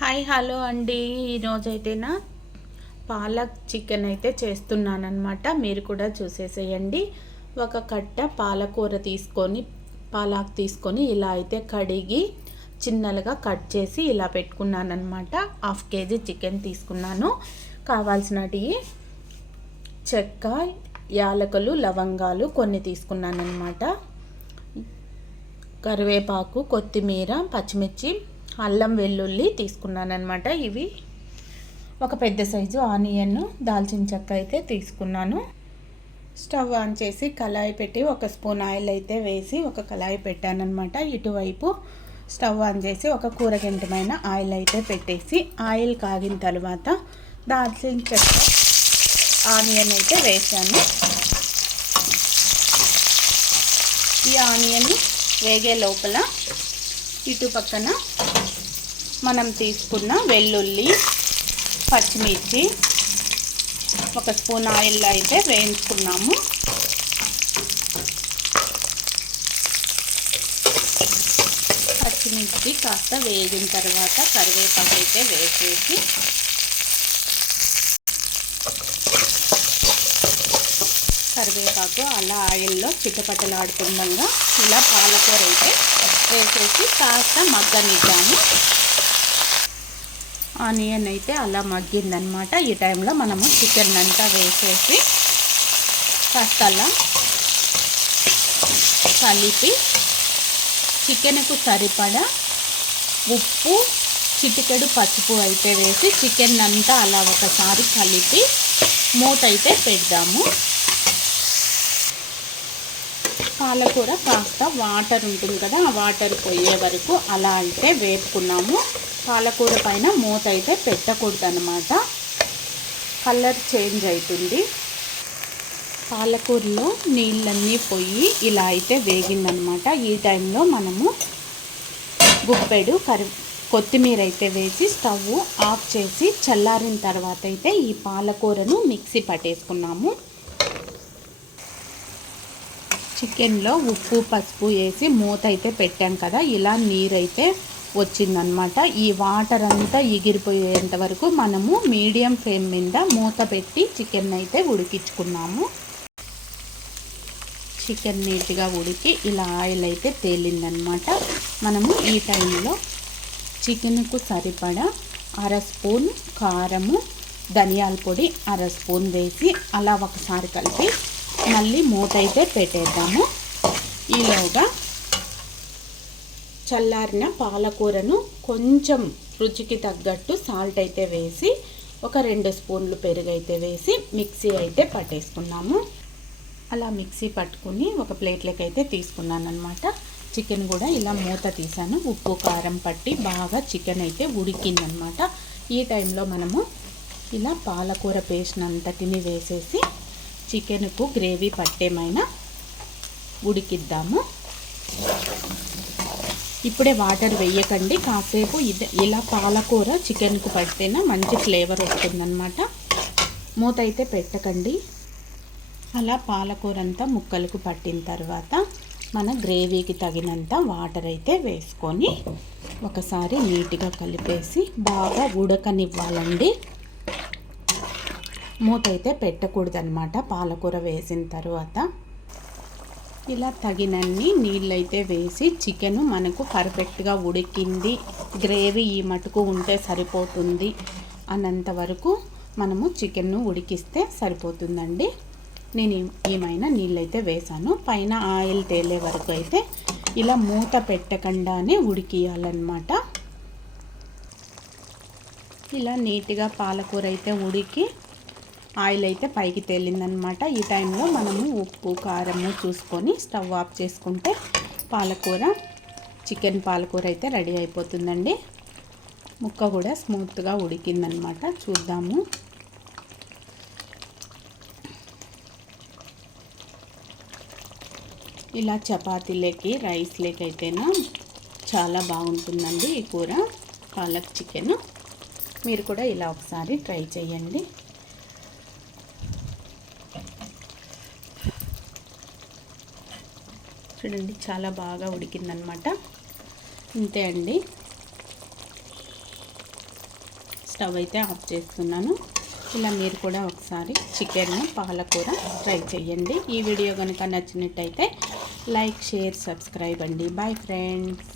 Hi hello అండి. ఈరోజైతేనా palak chicken అయితే చేస్తున్నానమాట మీరు కూడా చూసేసేయండి. ఒక కట్ట పాలకూర తీసుకొని పాలాక్ తీసుకొని ఇలా అయితే కడిగి చిన్నలుగా కట్ చేసి ఇలా పెట్టుకున్నానమాట హాఫ్ కేజీ చికెన్ తీసుకున్నాను. కావాల్సినటివి చెక్క యాలకులు లవంగాలు కొన్ని తీసుకున్నానమాట కరివేపాకు కొత్తిమీర పచ్చిమిర్చి అల్లం వెల్లుల్లి తీసుకున్నాను అనమాట ఇవి ఒక పెద్ద సైజు ఆనియన్ దాల్చిన చెక్క అయితే తీసుకున్నాను. స్టవ్ ఆన్ చేసి కళాయి పెట్టి ఒక స్పూన్ ఆయిల్ అయితే వేసి ఒక కళాయి పెట్టానమాట ఇటువైపు స్టవ్ ఆన్ చేసి ఒక కూరగింటమైన ఆయిల్ అయితే పెట్టేసి ఆయిల్ కాగిన తర్వాత దాల్చిన చెక్క ఆనియన్ అయితే వేసాను. ఈ ఆనియన్ వేగే లోపల ఇటు పక్కన మనం తీసుకున్న వెల్లుల్లి పచ్చిమిర్చి ఒక స్పూన్ ఆయిల్ అయితే వేయించుకున్నాము. పచ్చిమిర్చి కాస్త వేగిన తర్వాత కరివేపాకు అయితే వేసేసి కరివేపాకు అలా ఆయిల్లో చిటపటలాడుతుండగా ఇలా పాలకూర అయితే వేసేసి కాస్త మగ్గనిద్దాము. ఆనియన్ అయితే అలా మగ్గిందనమాట. ఈ టైంలో మనము చికెన్ అంతా వేసేసి ఫస్ట్ అలా కలిపి చికెన్కు సరిపడా ఉప్పు చిటికెడు పసుపు అయితే వేసి చికెన్ అంతా అలా ఒకసారి కలిపి మూత అయితే పెడదాము. పాలకూర కాస్త వాటర్ ఉంటుంది కదా ఆ వాటర్ పోయే వరకు అలా అయితే వేపుకున్నాము. పాలకూర పైన మూత అయితే పెట్టకూడదు అనమాట కలర్ చేంజ్ అవుతుంది పాలకూరలో నీళ్ళన్నీ పోయి ఇలా అయితే వేగిందనమాట ఈ టైంలో మనము గుప్పెడు కరి కొత్తిమీర అయితే వేసి స్టవ్ ఆఫ్ చేసి చల్లారిన తర్వాత అయితే ఈ పాలకూరను మిక్సీ పట్టేసుకున్నాము. చికెన్లో ఉప్పు పసుపు వేసి మూత అయితే పెట్టాం కదా ఇలా నీరైతే వచ్చిందనమాట ఈ వాటర్ అంతా ఎగిరిపోయేంత వరకు మనము మీడియం ఫ్లేమ్ మీద మూత పెట్టి చికెన్ అయితే ఉడికించుకున్నాము. చికెన్ నీట్గా ఉడికి ఇలా ఆయిల్ అయితే తేలిందనమాట మనము ఈ టైంలో చికెన్కు సరిపడా అర స్పూన్ కారము ధనియాల పొడి అర స్పూన్ వేసి అలా ఒకసారి కలిపి మళ్ళీ మూత అయితే పెట్టేద్దాము. ఈలోగా చల్లారిన పాలకూరను కొంచెం రుచికి తగ్గట్టు సాల్ట్ అయితే వేసి ఒక రెండు స్పూన్లు పెరుగు అయితే వేసి మిక్సీ అయితే పట్టేసుకున్నాము. అలా మిక్సీ పట్టుకుని ఒక ప్లేట్లోకి అయితే తీసుకున్నాను అనమాట చికెన్ కూడా ఇలా మూత తీసాను ఉప్పు కారం పట్టి బాగా చికెన్ అయితే ఉడికిందనమాట ఈ టైంలో మనము ఇలా పాలకూర పేస్ట్ అంతటిని వేసేసి చికెన్కు గ్రేవీ పట్టేమైనా ఉడికిద్దాము. ఇప్పుడే వాటర్ వేయకండి. కాసేపు ఇది ఇలా పాలకూర చికెన్కు పడితేనే మంచి ఫ్లేవర్ వస్తుందన్నమాట. మూత అయితే పెట్టకండి. అలా పాలకూర అంతా ముక్కలకు పట్టిన తర్వాత మన గ్రేవీకి తగినంత వాటర్ అయితే వేసుకొని ఒకసారి నీట్గా కలిపేసి బాగా ఉడకనివ్వాలండి. మూత అయితే పెట్టకూడదనమాట పాలకూర వేసిన తర్వాత. ఇలా తగినన్ని నీళ్ళైతే వేసి చికెన్ మనకు పర్ఫెక్ట్గా ఉడికింది. గ్రేవీ ఈ మటుకు ఉంటే సరిపోతుంది అన్నంత వరకు మనము చికెన్ను ఉడికిస్తే సరిపోతుందండి. నేను ఏమైనా నీళ్ళైతే వేసాను. పైన ఆయిల్ తేలే వరకు అయితే ఇలా మూత పెట్టకుండానే ఉడికియాలన్నమాట. ఇలా నీట్గా పాలకూర అయితే ఉడికి ఆయిల్ అయితే పైకి తేలిందనమాట. ఈ టైంలో మనము ఉప్పు కారము చూసుకొని స్టవ్ ఆఫ్ చేసుకుంటే పాలకూర చికెన్ పాలకూర అయితే రెడీ అయిపోతుందండి. ముక్క కూడా స్మూత్గా ఉడికిందనమాట. చూద్దాము. ఇలా చపాతీలకి రైస్లోకి అయితేనా చాలా బాగుంటుందండి ఈ కూర పాలక్ చికెన్. మీరు కూడా ఇలా ఒకసారి ట్రై చేయండి. చూడండి చాలా బాగా ఉడికిందనమాట. ఇంతే అండి. స్టవ్ అయితే ఆఫ్ చేస్తున్నాను. ఇలా మీరు కూడా ఒకసారి చికెన్ పాలకూర ట్రై చేయండి. ఈ వీడియో కనుక నచ్చినట్టయితే లైక్ షేర్ సబ్స్క్రైబ్ అండి. Bye friends.